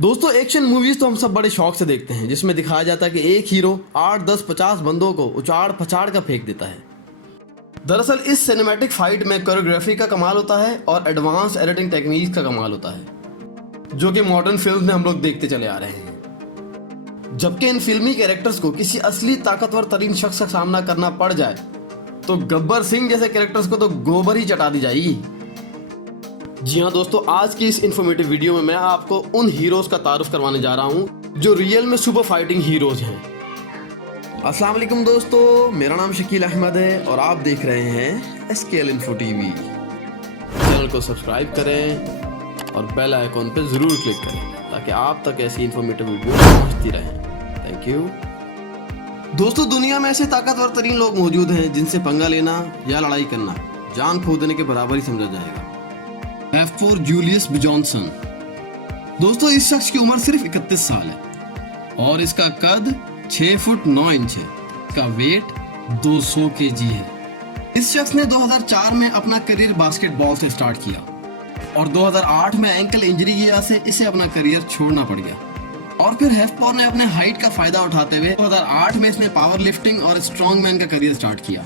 दोस्तों action movies तो हम सब बड़े शौक से देखते हैं, जिसमें दिखाया जाता है कि एक हीरो 8, 10, 50 बंदों को उचाड़ पचाड़ कर फेंक देता है। दरअसल इस सिनेमैटिक फाइट में कोरियोग्राफी का कमाल होता है और एडवांस एडिटिंग टेक्निक्स का कमाल होता है, जो कि मॉडर्न फिल्म में हम लोग देखते चले आ रहे हैं। जबकि इन फिल्मी कैरेक्टर्स को किसी असली ताकतवर तरीन शख्स का सामना करना पड़ जाए तो गब्बर सिंह जैसे कैरेक्टर्स को तो गोबर ही चटा दी जाएगी। जी हाँ दोस्तों, आज की इस इन्फॉर्मेटिव वीडियो में मैं आपको उन हीरोज का तारुफ करवाने जा रहा हूँ जो रियल में सुपर फाइटिंग हीरोज हैं। अस्सलाम वालेकुम दोस्तों, मेरा नाम शकील अहमद है और आप देख रहे हैं SKL Info TV। चैनल को सब्सक्राइब करें और बेल आइकॉन पर जरूर क्लिक करें ताकि आप तक ऐसी इन्फॉर्मेटिव वीडियो पहुंचती रहें। थैंक यू दोस्तों। दुनिया में ऐसे ताकतवर तरीन लोग मौजूद हैं जिनसे पंगा लेना या लड़ाई करना जान खो देने के बराबर ही समझा जाएगा। F4 Julius Johnson. दोस्तों इस शख्स की उम्र सिर्फ 31 साल है और इसका कद 6 फुट 9 इंच है। इसका वेट 200 kg है। इस शख्स ने 2004 में अपना करियर बास्केटबॉल से स्टार्ट किया और 2008 में एंकल इंजरी की वजह से इसे अपना करियर छोड़ना पड़ गया। और फिर F4 ने अपने हाइट का फायदा उठाते हुए 2008 में इसने पावर लिफ्टिंग और स्ट्रॉन्ग मैन का करियर स्टार्ट किया।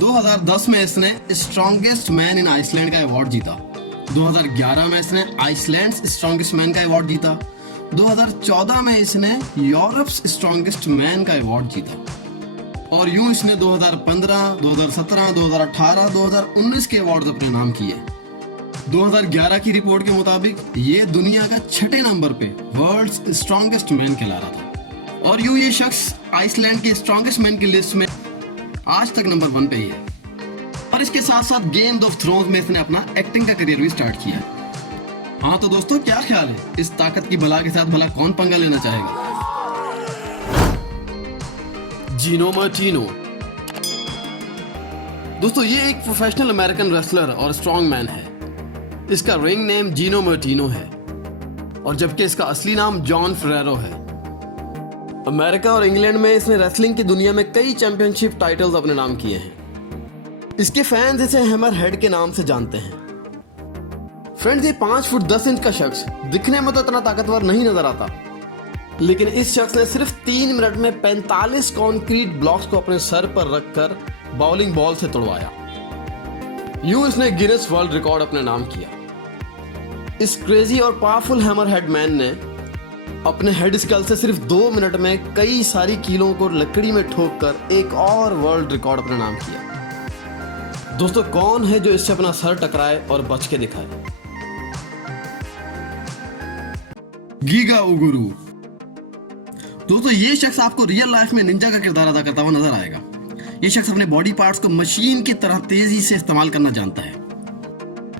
2010 में इसने स्ट्रॉन्गेस्ट मैन इन आइसलैंड का अवार्ड जीता। 2011 में इसने आइसलैंड स्ट्रॉन्गेस्ट मैन का अवार्ड जीता। 2014 में इसने यूरोप्स स्ट्रॉन्गेस्ट मैन का अवार्ड जीता और यूं इसने 2015, 2017, 2018, 2019 के अवार्ड अपने नाम किए। 2011 की रिपोर्ट के मुताबिक ये दुनिया का 6ठे नंबर पे वर्ल्ड्स स्ट्रॉन्गेस्ट मैन कहला रहा था और यूं ये शख्स आइसलैंड के स्ट्रॉन्गेस्ट मैन की लिस्ट में आज तक नंबर 1 पे ही है। और इसके साथ साथ गेम ऑफ थ्रोन्स में इसने अपना एक्टिंग का करियर भी स्टार्ट किया। हाँ तो दोस्तों क्या ख्याल है, इस ताकत की बला के साथ भला कौन पंगा लेना चाहेगा? जीनो मार्टिनो। दोस्तों ये एक प्रोफेशनल अमेरिकन रेसलर और स्ट्रॉन्ग मैन है। इसका रिंग नेम जीनो मार्टिनो है और जबकि इसका असली नाम जॉन फेरेरो है। अमेरिका और इंग्लैंड में इसने रेसलिंग की दुनिया में कई चैंपियनशिप टाइटल्स अपने नाम किए हैं। इसके फैंस इसे हैमर हेड के नाम से जानते हैं। फ्रेंड्स ये 5 फुट 10 इंच का शख्स दिखने में तो इतना ताकतवर नहीं नजर आता, लेकिन इस शख्स ने सिर्फ 3 मिनट में 45 कंक्रीट ब्लॉक्स को अपने सर पर रखकर बाउलिंग बॉल से तोड़वाया। यूं इसने गिनेस वर्ल्ड रिकॉर्ड अपने नाम किया। इस क्रेजी और पावरफुल हैमर हेड मैन ने अपने हेड स्कल से सिर्फ 2 मिनट में कई सारी कीलों को लकड़ी में ठोककर एक और वर्ल्ड रिकॉर्ड अपने नाम किया। दोस्तों कौन है जो इससे अपना सर टकराए और बच के दिखाए? गीगा उगुरु। दोस्तों ये शख्स आपको रियल लाइफ में निंजा का किरदार अदा करता हुआ नजर आएगा। ये शख्स अपने बॉडी पार्ट्स को मशीन की तरह तेजी से इस्तेमाल करना जानता है।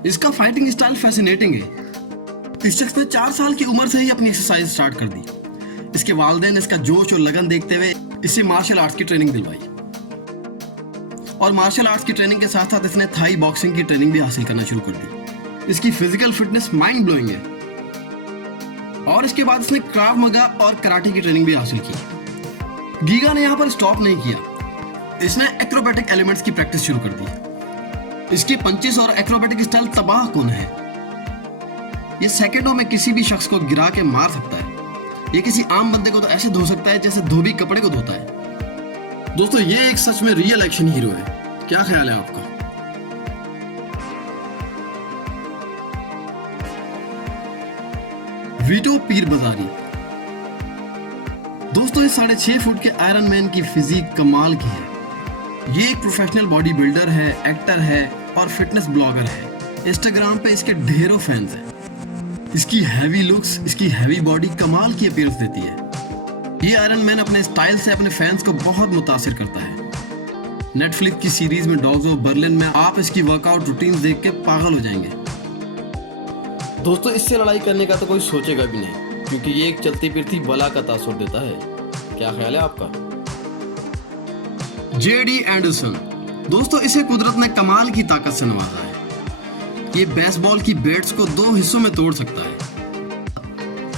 इसका फाइटिंग स्टाइल फैसिनेटिंग है। इस शख्स ने 4 साल की उम्र से ही अपनी एक्सरसाइज स्टार्ट कर दी। इसके वालिदैन इसका जोश और लगन देखते हुए इसे मार्शल आर्ट्स की ट्रेनिंग दिलवाई और मार्शल आर्ट्स की ट्रेनिंग के साथ साथ इसने थाई बॉक्सिंग की ट्रेनिंग भी हासिल करना शुरू कर दी। इसकी फिजिकल फिटनेस माइंड ब्लोइंग है और इसके बाद इसने क्राव मगा और कराटे की ट्रेनिंग भी हासिल की। गीगा ने यहाँ पर स्टॉप नहीं किया, इसने एक्रोबैटिक एलिमेंट्स की प्रैक्टिस शुरू कर दी। इसके पंचेस और एक्रोबैटिक स्टाइल तबाह कौन है। ये सेकंडों में किसी भी शख्स को गिरा के मार सकता है। ये किसी आम बंदे को तो ऐसे धो सकता है जैसे धोबी कपड़े को धोता है। दोस्तों ये एक सच में रियल एक्शन हीरो है। क्या ख्याल है आपका? वीटो पीर बाजारी। दोस्तों इस 6.5 फुट के आयरन मैन की फिजिक कमाल की है। ये एक प्रोफेशनल बॉडी बिल्डर है, एक्टर है और फिटनेस ब्लॉगर है। इंस्टाग्राम पे इसके ढेरों फैंस हैं। इसकी हैवी लुक्स, इसकी हैवी बॉडी कमाल की अपीयरेंस देती है। ये आयरन मैन अपने स्टाइल से अपने फैंस को बहुत मुतासिर करता है। नेटफ्लिक्स की सीरीज में डॉग्स ऑफ बर्लिन में आप इसकी वर्कआउट रूटीन्स देख के पागल हो जाएंगे। दोस्तों इससे लड़ाई करने का तो कोई सोचेगा भी नहीं, क्योंकि ये एक चलती फिरती बला का तासुर देता है। क्या ख्याल है आपका? JD Anderson. दोस्तों इसे कुदरत ने कमाल की ताकत से नवाजा है। ये बेसबॉल की बैट्स को 2 हिस्सों में तोड़ सकता है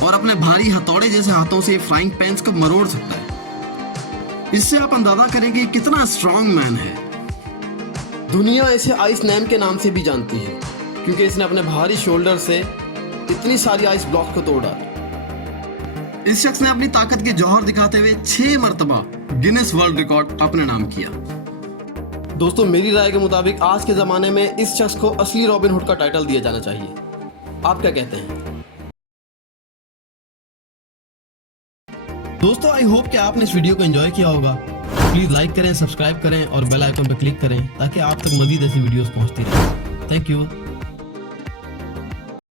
और अपने भारी हथौड़े जैसे हाथों से फ्राइंग पैन्स को मरोड़ सकता है। इससे आप अंदाजा करेंगे कितना स्ट्रॉन्ग मैन है। दुनिया इसे आइस नैम के नाम से भी जानती है, क्योंकि इसने अपने भारी शोल्डर से इतनी सारी आइस ब्लॉक को तोड़ डाला। इस शख्स ने अपनी ताकत के जौहर दिखाते हुए 6 मरतबा गिनीज वर्ल्ड रिकॉर्ड अपने नाम किया। दोस्तों, मेरी राय के मुताबिक आज के ज़माने में इस शख्स को असली रॉबिन हुड का टाइटल दिया जाना चाहिए। आप क्या कहते हैं? दोस्तों, आई होप कि आपने इस वीडियो को एंजॉय किया होगा। प्लीज़ लाइक करें, सब्सक्राइब करें और बेल आइकन पर क्लिक करें ताकि आप तक मज़ीद ऐसी वीडियोस पहुंचती रहें। Thank you.